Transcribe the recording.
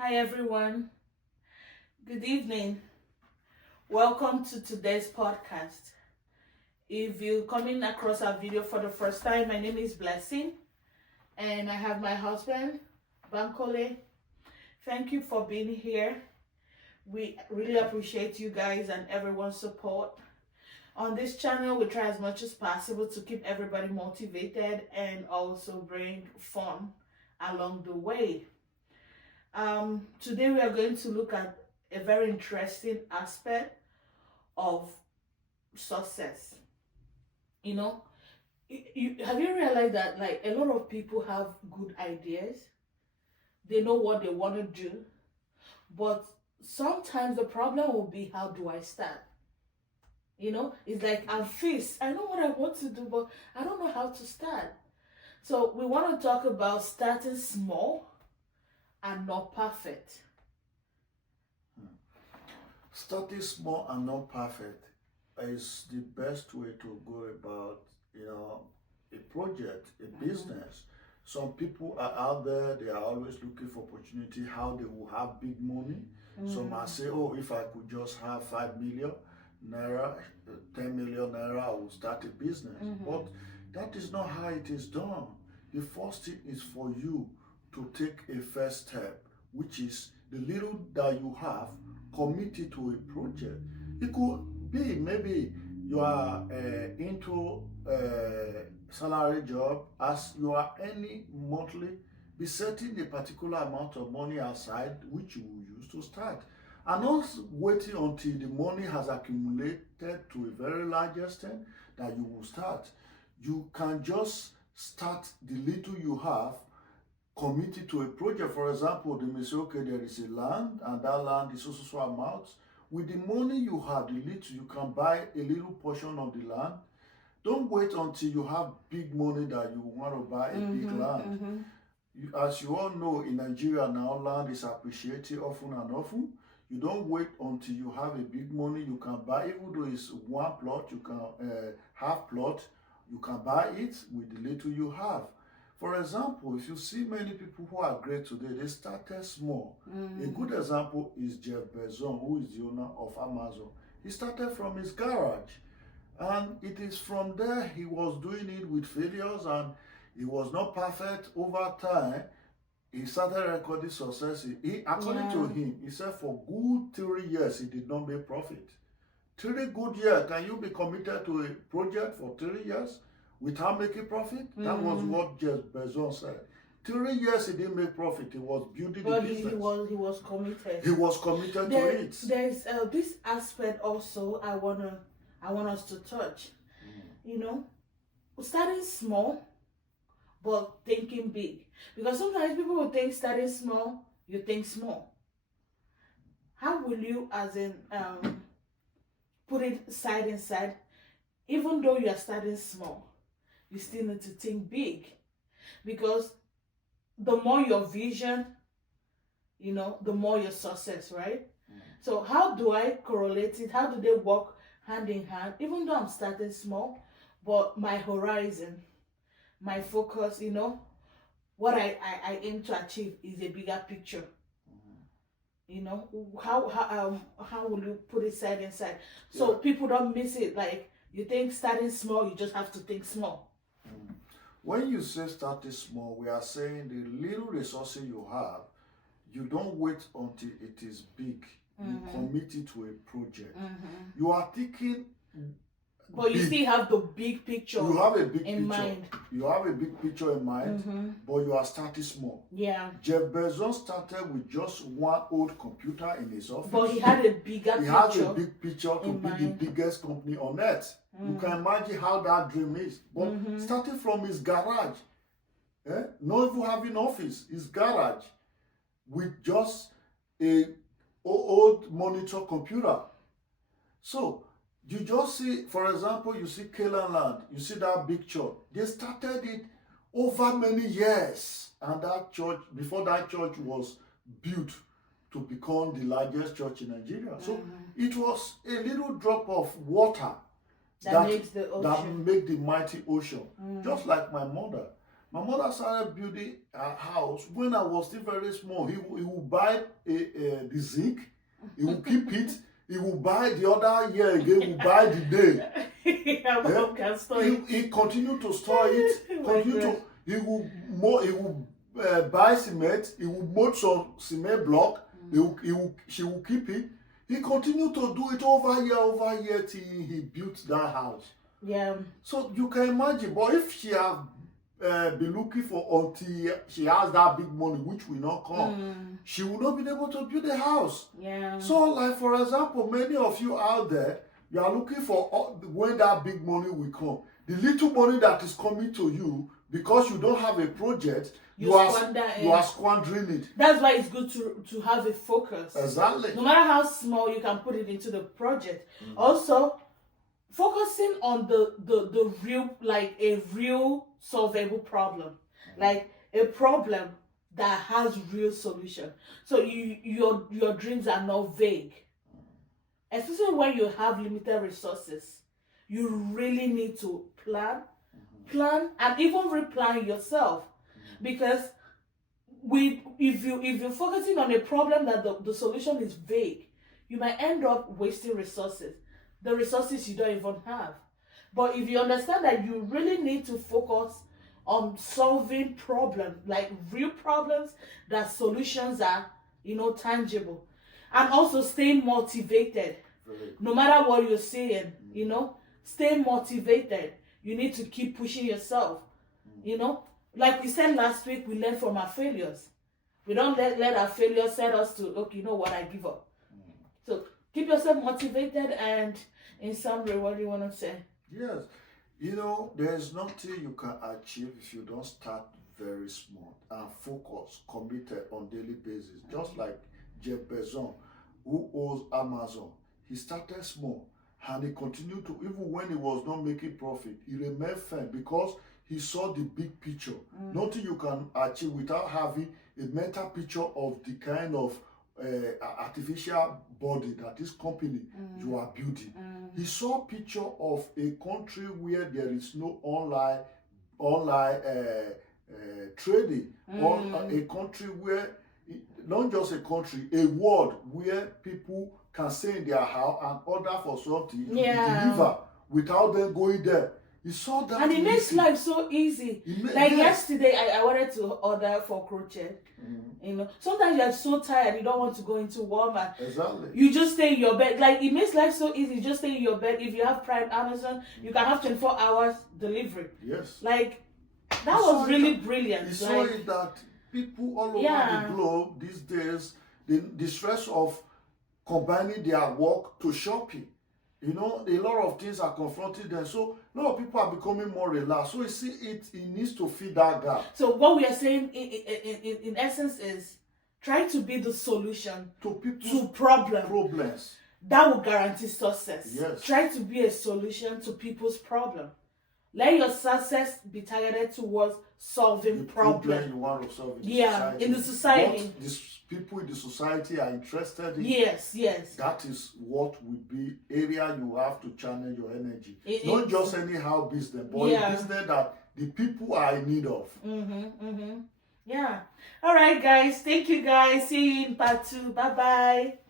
Hi everyone. Good evening. Welcome to today's podcast. If you're coming across our video for the first time, my name is Blessing and I have my husband, Bankole. Thank you for being here. We really appreciate you guys and everyone's support. On this channel, we try as much as possible to keep everybody motivated and also bring fun along the way. Today we are going to look at a very interesting aspect of success. You know, have you realized that like a lot of people have good ideas? They know what they want to do, but sometimes the problem will be, how do I start? It's like I'm fixed. I know what I want to do, but I don't know how to start. So we want to talk about starting small and not perfect. Starting small and not perfect is the best way to go about, a project, a business. Some people are out there, they are always looking for opportunity, how they will have big money. Some might say, oh, if I could just have 5 million naira, 10 million naira, I will start a business. But that is not how it is done. The first thing is for you to take a first step, which is the little that you have, committed to a project. It could be maybe you are into a salary job. As you are earning monthly, be setting a particular amount of money aside which you will use to start, and not waiting until the money has accumulated to a very large extent that you will start. You can just start the little you have, committed to a project. For example, they may say, okay, there is a land and that land is so amount. With the money you have, the little, you can buy a little portion of the land. Don't wait until you have big money that you want to buy a big land. As you all know, in Nigeria now, land is appreciated often and often. You don't wait until you have a big money. You can buy, even though it's one plot, you can half plot, you can buy it with the little you have. For example, if you see many people who are great today, they started small. A good example is Jeff Bezos, who is the owner of Amazon. He started from his garage, and it is from there he was doing it with failures, and he was not perfect. Over time, he started recording success. According to him, he said for good 3 years he did not make profit. 3 good years. Can you be committed to a project for 3 years without making profit? That was what Jeff Bezos said. 3 years he didn't make profit. He was building the business. He was committed. He was committed to it. There's this aspect also I want us to touch. Starting small, but thinking big. Because sometimes people will think starting small, you think small. How will you, as in, put it side and side? Even though you are starting small, you still need to think big. Because the more your vision, the more your success, right? So how do I correlate it? How do they work hand in hand? Even though I'm starting small, but my horizon, my focus, what I aim to achieve is a bigger picture. How will you put it side and side so people don't miss it? Like, you think starting small, you just have to think small. When you say starting small, we are saying the little resources you have, you don't wait until it is big. You commit it to a project. You are thinking, but you still have the big picture. You have a big in picture. Mind. You have a big picture in mind, but you are starting small. Yeah. Jeff Bezos started with just one old computer in his office. But he had a bigger picture. He has a big picture to be the biggest company on earth. You can imagine how that dream is. But starting from his garage, not even having office, his garage, with just a old monitor computer. So you just see, for example, you see Canaan Land, you see that big church. They started it over many years. And that church, before that church was built to become the largest church in Nigeria. So it was a little drop of water that makes the ocean. That make the mighty ocean. Just like my mother. My mother started building a house when I was still very small. He will buy the zinc, he will keep it, he will buy the other year again, he will buy the day. He continued to store it, he will buy cement, he will mold some cement block, she will keep it. He continued to do it over year till he built that house. Yeah. So you can imagine, but if she have been looking for until she has that big money, which will not come, she will not be able to build a house. Yeah. So, like for example, many of you out there, you are looking for when that big money will come. The little money that is coming to you because you don't have a project, you are squandering it. That's why it's good to have a focus. Exactly. No matter how small, you can put it into the project. Also, focusing on the real, like a real solvable problem, like a problem that has real solution. So your dreams are not vague. Especially when you have limited resources, you really need to plan, and even replan yourself. Because if you're focusing on a problem that the solution is vague, you might end up wasting resources, the resources you don't even have. But if you understand that you really need to focus on solving problems, like real problems, that solutions are, tangible, and also stay motivated. No matter what you're saying, stay motivated. You need to keep pushing yourself. Like we said last week, we learn from our failures. We don't let our failures set us to, okay, you know what, I give up. So keep yourself motivated, and in summary, what do you want to say? Yes. There's nothing you can achieve if you don't start very small and focus, committed on daily basis. Just like Jeff Bezos, who owns Amazon. He started small and he continued to, even when he was not making profit, he remained firm because he saw the big picture. Nothing you can achieve without having a mental picture of the kind of artificial body that this company you are building. He saw a picture of a country where there is no online trading, or a country where, not just a country, a world where people can stay in their house and order for something to be delivered without them going there. You saw that, and it makes life so easy. Yesterday, I wanted to order for crochet. Sometimes you're so tired, you don't want to go into Walmart. Exactly. You just stay in your bed. Like, it makes life so easy. Just stay in your bed. If you have Prime Amazon, you can have 24 hours delivery. Yes. Like, that was really brilliant. You saw it that people all over the globe these days, the stress of combining their work to shopping. A lot of things are confronting them. So a lot of people are becoming more relaxed. So you see, it needs to fill that gap. So what we are saying in essence is try to be the solution to problems that will guarantee success. Yes. Try to be a solution to people's problem. Let your success be targeted towards solving problems. Problem you want to solve in the society. What these people in the society are interested in. Yes. That is what will be area you have to channel your energy. Not just anyhow business, but a business that the people are in need of. Yeah. All right, guys. Thank you, guys. See you in part 2. Bye-bye.